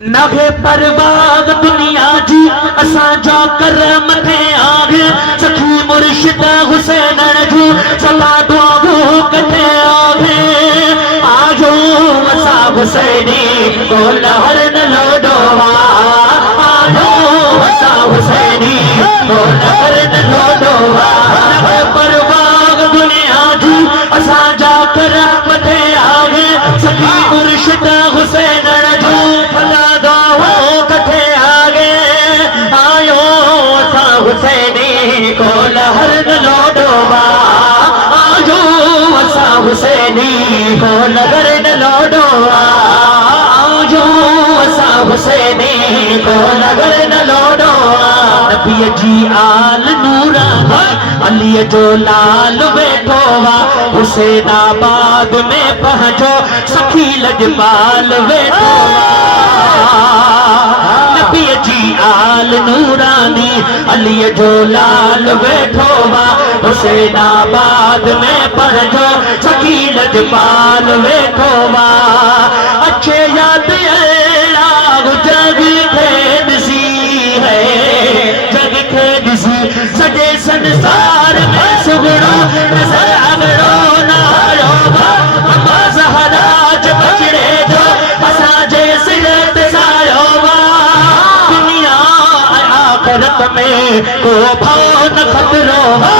नगे परवाग दुनिया जी असां जो कर मथे आगे सखी मुर्शिद हुसैन जो चला दुआओ कथे आगे आजो असां हुसैनी को लहर न लोडोवा आजो असां हुसैनी को लहर न लोडोवा नगे परवाग दुनिया जी असां जो कर मथे आगे सखी मुर्शिद हुसैन जो हुसैनी को लहर न लोडोवा आजो असां हुसैनी को लहर न लोडोवा आजो असां हुसैनी को लहर न लोडोवा नबीअ जी आल नूरानी अलीअ जो लाल वेठो वा हुसैनाबाद में पंहिंजो सखी लजपाल वेठो नबीअ जी आल नूरानी अलीअ जो लाल वेठो वा हुसैनाबाद में पंहिंजो सखी लजपाल वेठो वा अच्छे याद अहिड़ा जग खे ॾिसी है जग खे ॾिसी सॼे संसार में सुगड़ो नज़र अगड़ो न आयो वा अम्मा ज़हरा जे बचड़े जो असांजे सिर ते सायो वा दुनिया आखिरत में को भाव न खतरो वा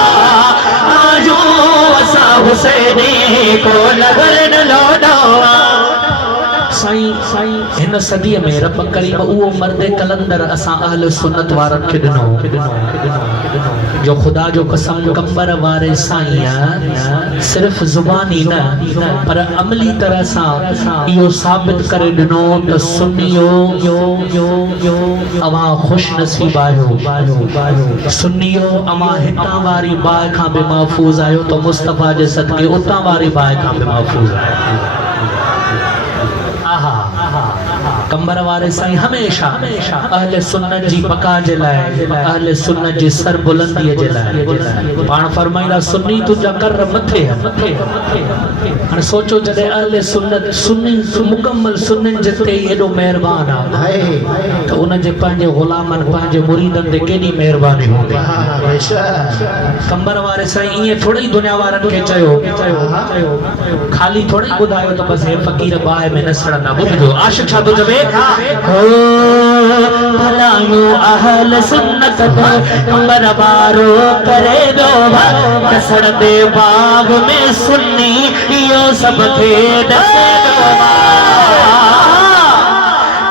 आजो असां हुसैनी को लहर न लोडोवा साईं साईं हिन सदीअ में रब करीम उहो मर्द कलंदर असां अहल सुन्नत वारनि खे ॾिनो जो ख़ुदा जो कसम कंबर वारे साईं सिर्फ़ ज़ुबानी न पर अमली तरह सां इहो साबित करे ॾिनो त सुन्नियो अवां ख़ुश नसीब आहियो सुन्नियो अवां हितां वारी बाहि खां बि महफ़ूज़ आहियो त मुस्तफ़ा जे सदके उतां वारी बाहि खां बि महफ़ूज़ आहियो कंबर वारे साईं हमेशा अहले सुन्नत जी बका जे लाइ अहले सुन्नत जी सरबुलंदीअ जे लाइ पाण फरमाईंदा सुन्नी तुंहिंजा कर मथे हाणे सोचो जॾहिं अहले सुन्नत सुन्नी मुकम्मल सुन्निन जे ते एॾो महिरबान आहे त उन जे पंहिंजे ग़ुलामनि पंहिंजे मुरीदनि ते केॾी महिरबानी हूंदी कंबर वारे साईं ईअं थोड़ी दुनिया वारनि खे चयो ख़ाली थोड़ी ॿुधायो त बसि हे फ़क़ीर बाहि में न सड़ंदा ॿुधजो आशिक़ छा थो चवे भलायूं अहल सुन्नत कंबर वारो करे दो कसड़दे बाग में सुन्नी इहो सभु खे ॾसे दो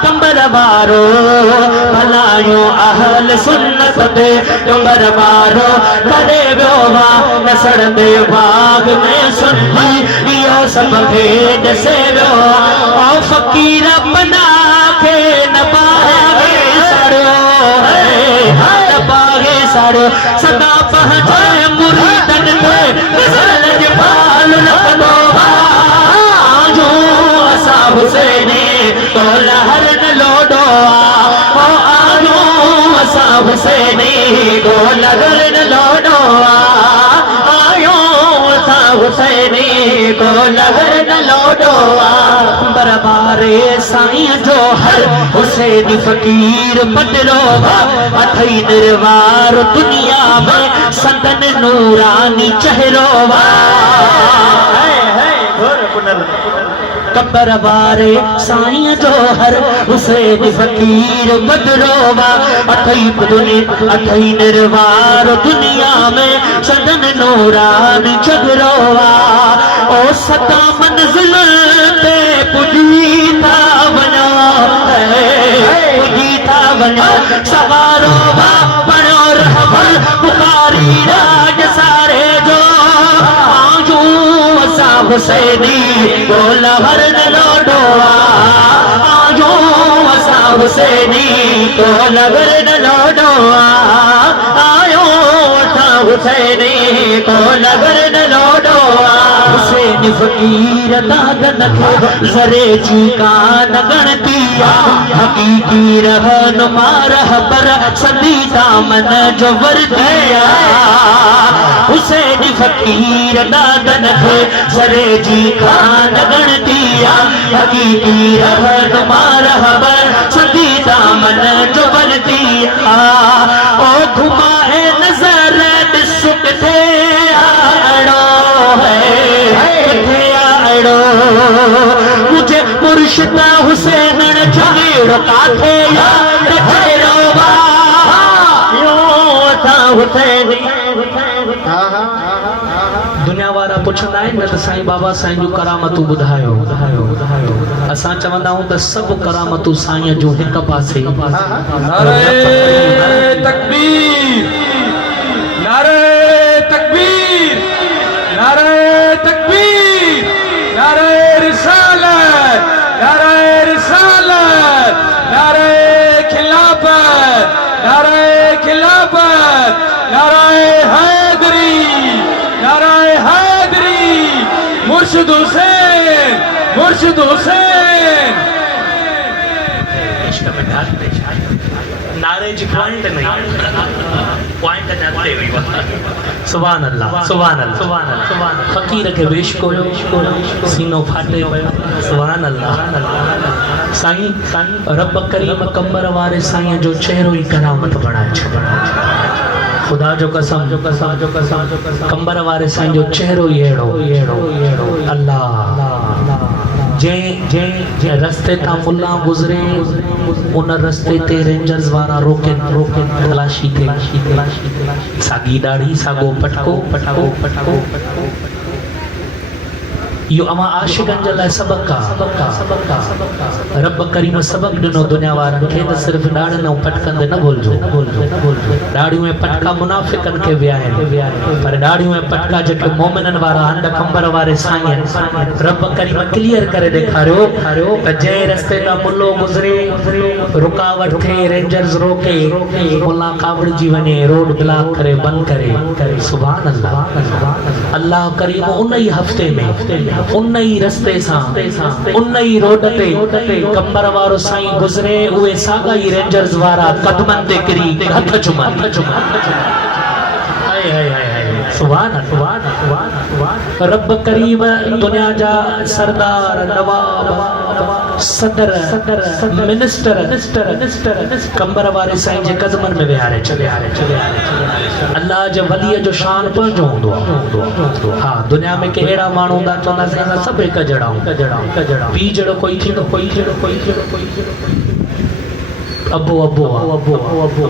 कंबर वारो भलायूं अहल सुन्नत कंबर वारो करे वियो वा कसड़दे बाग में सुन्नी इहो सभु खे ॾसे वियो ओ फ़क़ीर बना के न पागे सड़ो सदा पंहिंजे मुरीदनि खे नज़र लजपाल न कंदो आजो असां हुसैनी को लहर न लोडोवा ओ आजो असां हुसैनी को लहर न लोडोवा आयो असां हुसैनी को लहर न लोडोवा बरबारे साईं जो हर हुसैनी फ़क़ीर पटरो अथई निर्वार दुनिया में संदन नूरानी चेहरो कंबर वारे साईं जो हर हुसैनी फ़क़ीर पटरो अथई निर्वार दुनिया में संदन नूरानी चेहरो ओ सदा मंज़िल ते पुॼी था वञो सवारो वा बणो रहबर बुखारी राज सारे जो आजो असां हुसैनी को लहर न लोडोवा आजो असां हुसैनी को लहर न लोडोवा आयो असां हुसैनी को लहर न लोडोवा हुसैनी फ़क़ीर दागन खे ज़रे जी कान गणती हक़ीक़ी रहनुमा रहबर सदी दामन जो वर्दिया हुसैनी फ़क़ीर दागन खे ज़रे जी कान गणती हक़ीक़ी रहनुमा रहबर मुझे मुर्शिद हुसैन जगीड़ काथे याद ठहरो बा यो था हुसैनी दुनिया वारा पुछंदा आहिनि न त साईं बाबा साईं जूं करामतूं ॿुधायो असां चवंदा आहियूं त सभु करामतूं साईं जूं हिक पासे नारे तकबीर नारे तकबीर नारे तकबीर नारे रिसालत नारे खिलाफत नारे हैदरी मुर्शिद हुसैन नारे जी पॉइंट नहीं पॉइंट जाते हुई सुभान अल्लाह सुभान अल्लाह फकीर के वेश को सीनो फाटे सुभान अल्लाह साईं रब करीम कंबर वारे साईं जो चेहरो ही करामत बणाए छो खुदा जो कसम कंबर वारे साईं जो चेहरो ही अहिड़ो अल्लाह जे रस्ते तां मुल्ला गुज़रे उन रस्ते ते रेंजर्स वारा रोके तलाशी थे सागी दाढ़ी सागो पटको यो अमा आशिकन जे लाइ सबक रब करीम सबक दिनो दुनिया वारनि खे त सिर्फ़ ॾाढ़नि ऐं पटकनि न भुलिजो ॾाढ़ियूं ऐं पटका मुनाफ़िकनि खे विया आहिनि पर ॾाढ़ियूं ऐं पटका जेके मोमिननि वारा हंड कंबर वारे साईं रब करीम क्लियर करे ॾेखारियो त जंहिं रस्ते तां मुल्लो गुज़रे रुकावट थिए रेंजर्स रोके मुल्ला कावड़जी वञे रोड ब्लॉक करे बंदि करे सुभान अल्लाह अल्लाह करीम उन ई हफ़्ते में उन ई रस्ते सां उन ई रोड ते कंबर वारो साईं गुज़रे उहे साॻा ई रेंजर्स वारा कदमनि ते किरी हथ चुमनि सुभान रब करीम दुनिया जा सरदार नवाब सदर मिनिस्टर कंबर वारे साईं जे कदमनि में विहारे चले अल्लाह जे वलीअ जो शान पंहिंजो हूंदो आहे हा दुनिया में के अहिड़ा माण्हू हूंदा चवंदासीं असां सभु हिकु जहिड़ा पीउ जहिड़ो कोई थींदो अबो